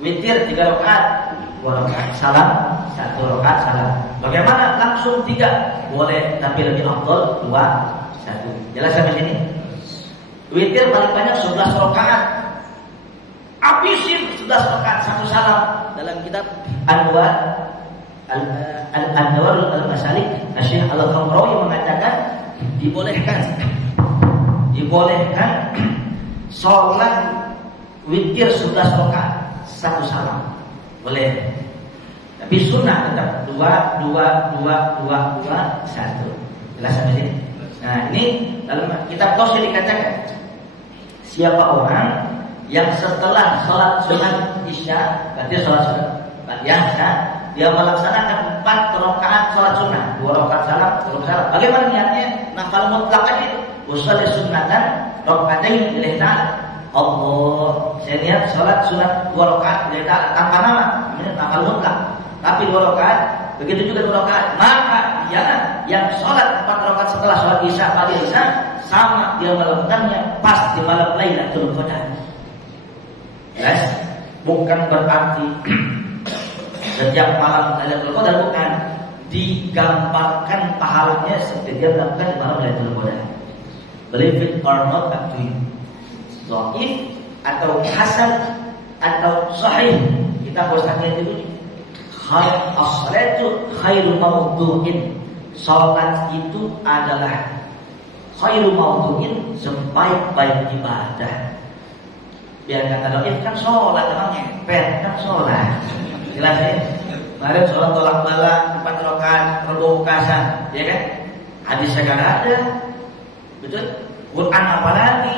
witir 3 rakaat, 2 rakaat salam, 1 rakaat salam. Bagaimana langsung 3? Boleh, tapi lebih afdal 2, 1. Jelas sampai sini? Witir paling banyak 11 rakaat. Habisin 11 rakaat 1 salam. Dalam kitab Anwar al-Masalik, Syekh Al-Qamrawi mengatakan dibolehkan sholat witir 11 rakaat 1 salam. Boleh. Tapi sunnah tetap 2, 1. Jelas sampai sini? Nah, ini dalam kitab Qasim dikatakan, siapa orang yang setelah sholat sunat isya, berarti sholat sunat biasa, dia melaksanakan 4 rakaat sholat sunnah, 2 rakaat salam, 2 rakaat salam. Bagaimana niatnya? Nafal mutlak aja. Usolli sunnatan rakaatain lillahi ta'ala. Allah, saya lihat sholat sunat 2 rakaat lillahi ta'ala tanpa nama, namanya nafal mutlak. Tapi 2 rakaat, begitu juga 2 rakaat. Maka dia yang sholat 4 rakaat setelah sholat isya, pada isya, sama dia melakukannya pas di malam Lailatul Qadar. Yes, bukan berarti setiap malam Lailatul Qadar, bukan digambarkan pahalanya seperti dia melakukan di malam Lailatul Qadar. Believe it or not, up to you. Dhaif atau hasan atau sahih, kita harus lihat dulu. As-salatu khairu mawdu'in. Salat itu adalah khairu mawdu'in, sebaik-baik ibadah. Biar kata dhaif kan salat, emang ngepet kan salat. Jelas ya? Kemarin sholat tolak bala 4 rakaat robo kasan, ya kan? Hadis segala ada, betul? Quran apa lagi?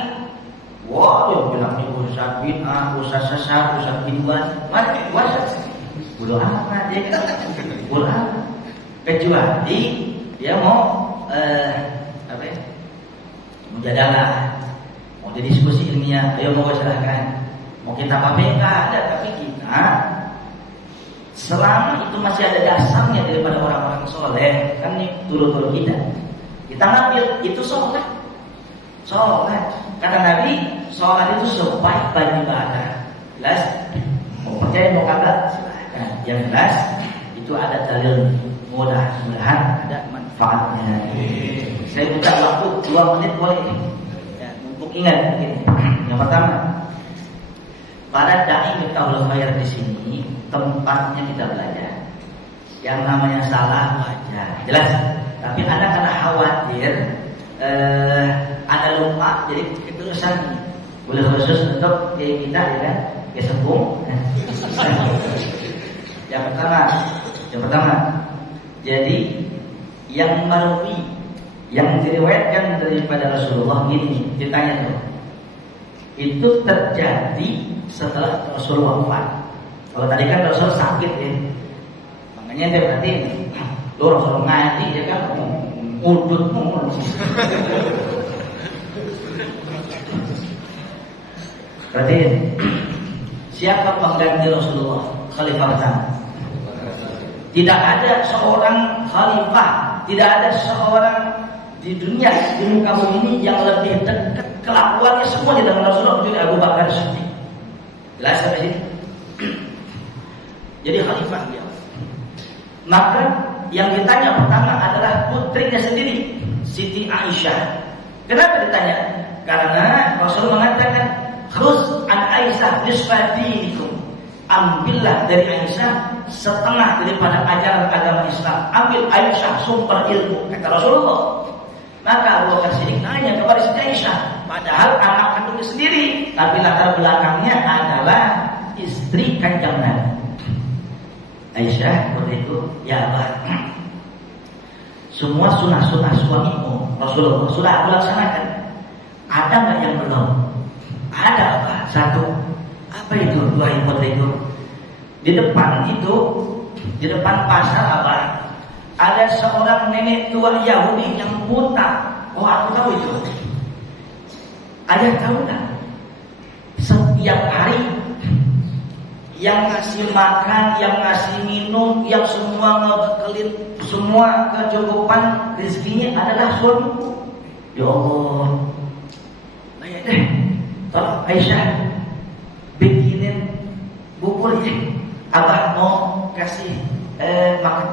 Wah, yang bilang ini usaha bid'ah, usaha sesat, usaha biduan, mana puasa? Bodoh amat, ya kan? Bodoh amat. Kecuali dia mau apa ya? Mujadalah, mau diskusi ilmiah, ayo mau silahkan. Mau kita apa enggak ada, tapi kita selama itu masih ada dasarnya daripada orang-orang soleh, kan ini turun-turun kita ngambil itu sholat. Kata Nabi, sholat itu sebaik-baik ibadah. Jelas? Mau percaya mau kagak silahkan. Yang jelas itu ada dalil, mudah-mudahan ada manfaatnya. Saya buka waktu 2 menit boleh? Ya, mumpung ingat mungkin. Yang pertama, para dai Miftahul Khair di sini tempatnya kita belajar. Yang namanya salah wajar, jelas. Tapi Anda karena khawatir ada lupa, jadi keterusan boleh khusus untuk kita ya kan, ya sembung. Yang pertama, jadi yang marwi, yang diriwayatkan daripada Rasulullah gini, ditanya tuh, itu terjadi setelah Rasulullah wafat. Kalau tadi kan Rasul sakit ya, makanya dia berarti lu Rasul ngaji ya kan, udutmu. Berarti siapa pengganti Rasulullah khalifah pertama? Tidak ada seorang khalifah, tidak ada seorang di dunia, di muka bumi ini yang lebih dekat kelakuannya semua di dalam Rasulullah kecuali Abu Bakar Siddiq. Jelas sampai sini. Jadi khalifah dia. Maka yang ditanya pertama adalah putrinya sendiri, Siti Aisyah. Kenapa ditanya? Karena Rasul mengatakan, "Khuz an Aisyah nisfa dinikum." Ambillah dari Aisyah setengah daripada ajaran agama Islam. Ambil Aisyah sumber ilmu, kata Rasulullah. Maka Abu Bakar Siddiq nanya kepada Siti Aisyah, padahal anak kandungnya sendiri, tapi latar belakangnya adalah istri Kanjeng Nabi. Aisyah begitu, ya Allah, semua sunnah-sunnah suamimu Rasulullah sudah aku laksanakan. Ada nggak yang belum? Ada apa? Satu. Apa itu? Dua itu. Di depan pasar apa? Ada seorang nenek tua Yahudi yang buta. Oh, aku tahu itu. Ayah tahu nggak? Setiap hari yang ngasih makan, yang ngasih minum, yang semua ngebekelin, semua kecukupan rezekinya adalah suamiku. Ya Allah. Nah ya deh, tolong Aisyah bikinin bubur ya. Abah mau kasih makan.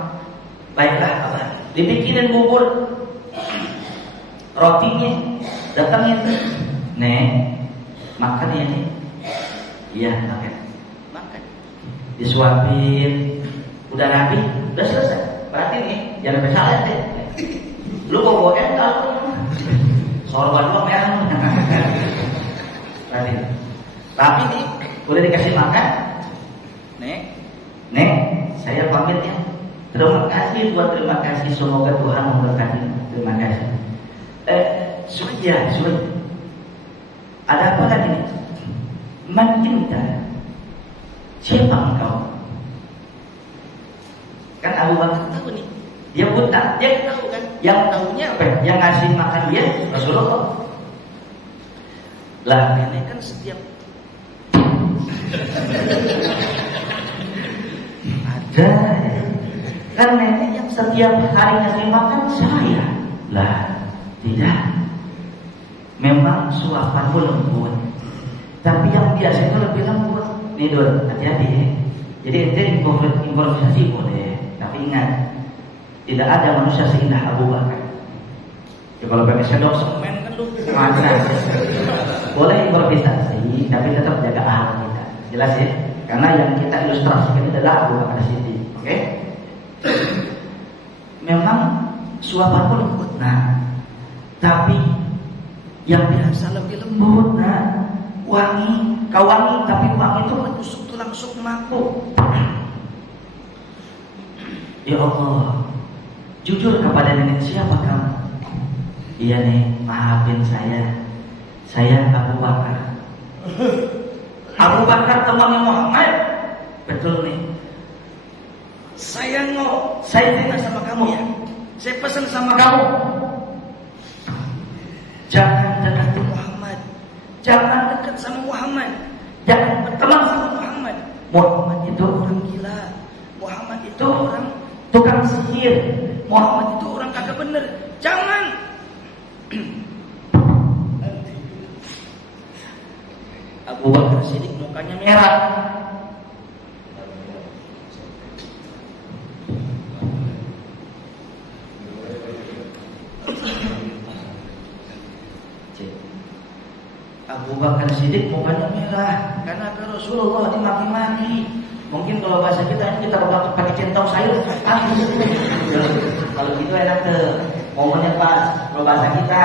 Baiklah Abah, dibikinin bubur. Rotinya datangin. Nek, makan ya nih. Iya, makan. Disuapin, udah rapi, udah selesai. Berarti nih, jangan sampai salah deh. Lu bawa ental, sorban lu merah. Berarti, tapi nih, udah dikasih makan. Nek, saya pamit ya. Terima kasih, terima kasih. Semoga Tuhan memberkati. Terima kasih. Sudah. Ada apa lagi nih? Mancinta. Siapa engkau? Kan Abu Bakar tahu nih, dia buta, dia tahu kan? Yang tahunya apa? Yang ngasih makan dia Rasulullah. Lah, nenek kan setiap ada kan nenek yang setiap hari ngasih makan saya. Lah, tidak. Memang suapanmu lembut, tapi yang biasa itu lebih lembut. Nih Dul, hati-hati ya. Jadi ente improvisasi boleh, tapi ingat, tidak ada manusia seindah Abu Bakar. Ya kalau pakai sendok semen kan lu mana? Boleh improvisasi, tapi tetap jaga ahli kita. Jelas ya? Karena yang kita ilustrasikan adalah Abu Bakar Siddiq. Oke? Memang suapan pun lembut, nah, tapi yang biasa lebih lembut, nah, wangi. Kau wangi, tapi wangi itu menusuk tulang sukmaku. Ya Allah, jujur kepada nenek, siapa kamu? Iya nih, maafin saya Abu Bakar. Abu Bakar temannya Muhammad. Betul nih. Saya tanya sama kamu ya. Saya pesan sama kamu, jangan dekati Muhammad. Jangan dekat sama Muhammad. Jangan berteman sama Muhammad. Muhammad itu orang gila. Muhammad itu orang tukang sihir. Muhammad itu orang kagak bener. Jangan. merah. Abu Bakar Siddiq mukanya merah karena Rasulullah dimaki-maki. Mungkin kalau bahasa kita ini kita pakai centong sayur. Kalau gitu enak tuh. Momennya pas. Kalau bahasa kita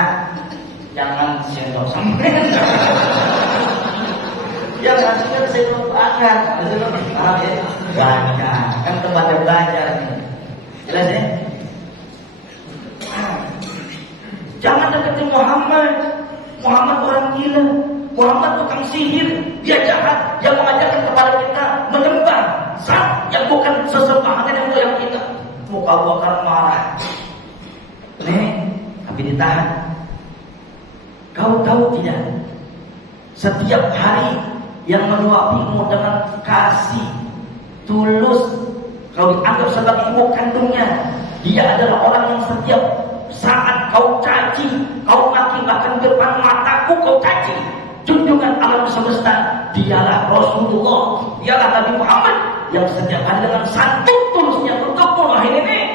jangan centong sampai. Jangan centong banget. Paham ya? Baca. Kan tempat belajar nih. Jelas ya? Jangan deketin Muhammad. Muhammad orang gila, Muhammad tukang sihir, dia jahat, dia mengajarkan kepada kita menyembah zat yang bukan sesembahan yang moyang kita. Muka Abu Bakar marah, tapi ditahan. Kau tahu tidak? Setiap hari yang menyuapimu dengan kasih tulus, kau dianggap sebagai ibu kandungnya, dia adalah orang yang setiap saat kau caci, kau maki, bahkan depan mataku kau caci junjungan alam semesta, dialah Rasulullah, dialah Nabi Muhammad yang setiap hari dengan santun tulusnya untukmu wahai nenek.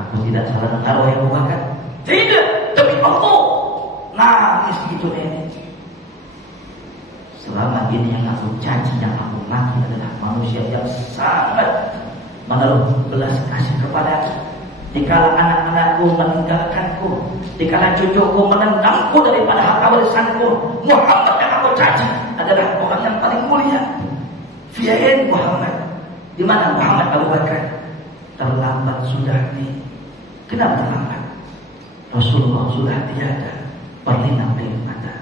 Aku tidak salah dengar wahai Abu Bakar. Tidak, demi Allah. Nangis gitu nenek. Selama ini yang aku caci, yang aku maki adalah manusia yang sangat menaruh belas kasih kepadaku. Dikala anak-anakku meninggalkanku, dikala cucuku menendangku daripada harta warisanku, Muhammad yang aku caci adalah orang yang paling mulia. Fiain Muhammad. Di mana Muhammad Abu Bakar? Terlambat sudah nih. Kenapa terlambat? Rasulullah sudah tiada, berlinang air mata.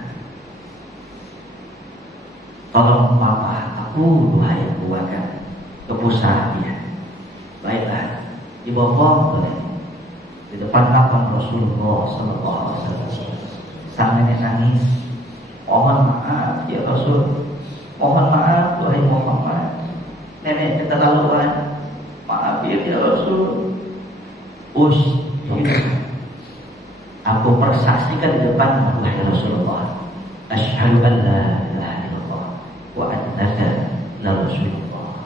Tolong papa aku, wahai Abu Bakar, kepusaha dia. Baiklah, dibawa boleh. Di depan makam Rasulullah Sallallahu Alaihi Wasallam, sang nenek nangis, mohon maaf ya Rasul, mohon maaf wahai Muhammad, nenek keterlaluan, maaf ya Rasul. Aku persaksikan di depan wahai Rasulullah, asyhadu an la ilaha illallah wa annaka la rasulullah.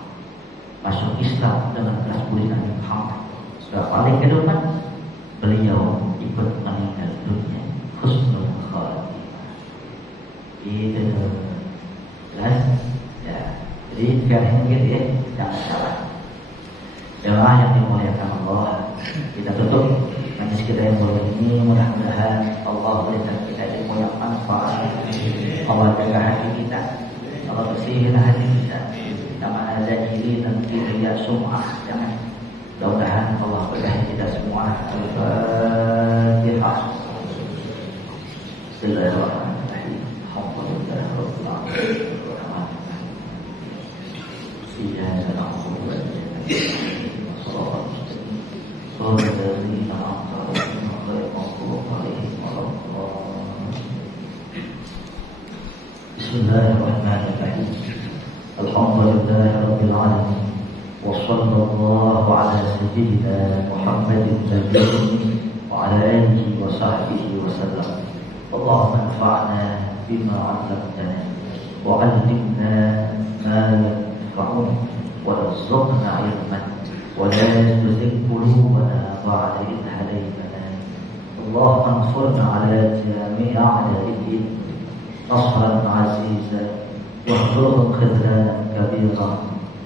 Masuk Islam dengan kelas budi Nabi Muhammad. Sudah paling ke depan, beliau ikut meninggal dunia husnul khatimah. Itu jelas ya. Jadi biar ini gitu ya, jangan salah. Jemaah yang dimuliakan Allah, kita tutup majlis kita yang mulia ini. Mudah-mudahan Allah berikan kita ilmu yang manfaat. Allah jaga hati kita, Allah bersihkan hati kita. Nama ada diri dan kita sum'ah, jangan. Mudah-mudahan Allah berkahi kita semua. Al-Fatihah. Bismillahirrahmanirrahim. Alhamdulillahirabbil alamin. Iyyaka na'budu wa iyyaka nasta'in. Bismillahirrahmanirrahim. Alhamdulillahirabbil alamin. Wassallallahu ala sayyidina Muhammadin wa ala alihi wa sahbihi wa sallam. Allahumma anfa'na bima 'allamtana wa 'allimna ma yanfa'una wa warzuqna 'ilman wa la tuzigh qulubana ba'da idh hadaytana. Allahumma ansurna 'ala jami'i a'da'id nasran 'azizan واحذرهم خذلانا كبيرا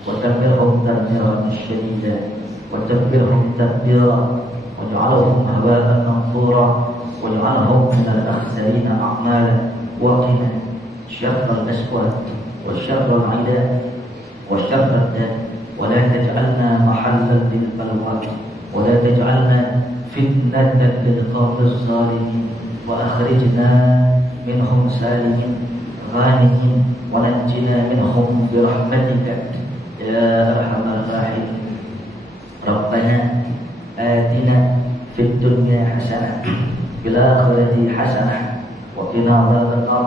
وتدبرهم تدبيرا شديدا وتدبرهم تدبيرا واجعلهم هباء منثورا واجعلهم من الاخسرين اعمالا وقنا شر الاسود وشر العداء وشر الداء ولا تجعلنا محلا للبلوى ولا تجعلنا فتنة للقوم الظالمين واخرجنا منهم سالمين غانمين ونجنا منهم برحمتك يا أرحم الراحمين. ربنا آتنا في الدنيا حسنة وفي الآخرة حسنة وقنا عذاب النار.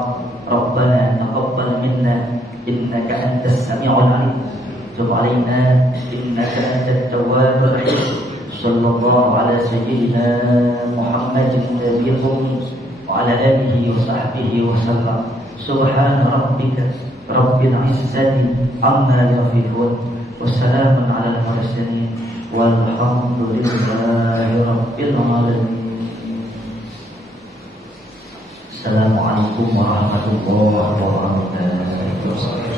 ربنا تقبل منا إنك أنت السميع العليم تب علينا إنك أنت التواب الرحيم. صلى الله على سيدنا محمد النبي الأمي وعلى آله وصحبه وسلم. Subhana rabbika rabbil izzati amma yasifun, wassalamun ala al-mursalin, walhamdulillahi rabbil alamin. Assalamualaikum warahmatullahi wabarakatuh.